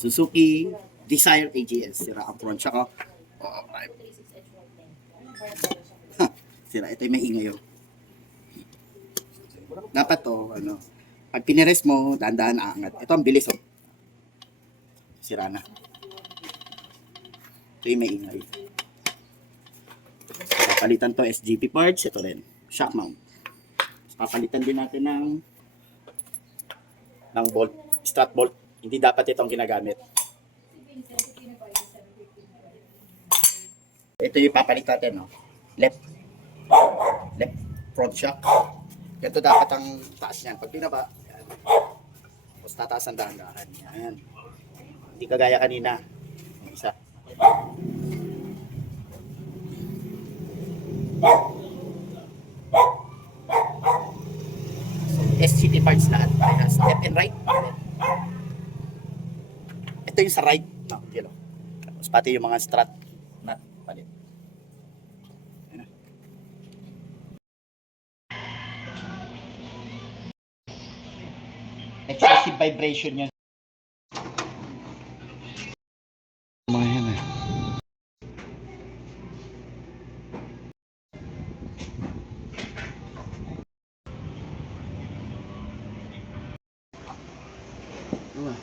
Suzuki Desire AGS. Sira ang front shock. Oh, right. Sira. Ito yung maingay yun. Dapat to, pag pinires mo, dahan-dahan aangat. Ito ang bilis, oh. Sira na. Ito yung maingay. Papalitan to SGP parts. Ito rin. Shock mount. Papalitan din natin ng bolt. Strut bolt. Hindi dapat itong ginagamit. Ito yung papalit natin, no? Left front shock. Ganito dapat ang taas niyan. Pag pinaba, yan. Tapos tataas ang dahan-dahan. Yan. Hindi kagaya kanina. Isa. SCT parts lahat. Left and right. Ito yung sa right. No, yun, no? Tapos pati yung mga strut nut. Palit. Excessive vibration yan. Mga yan eh. Diba?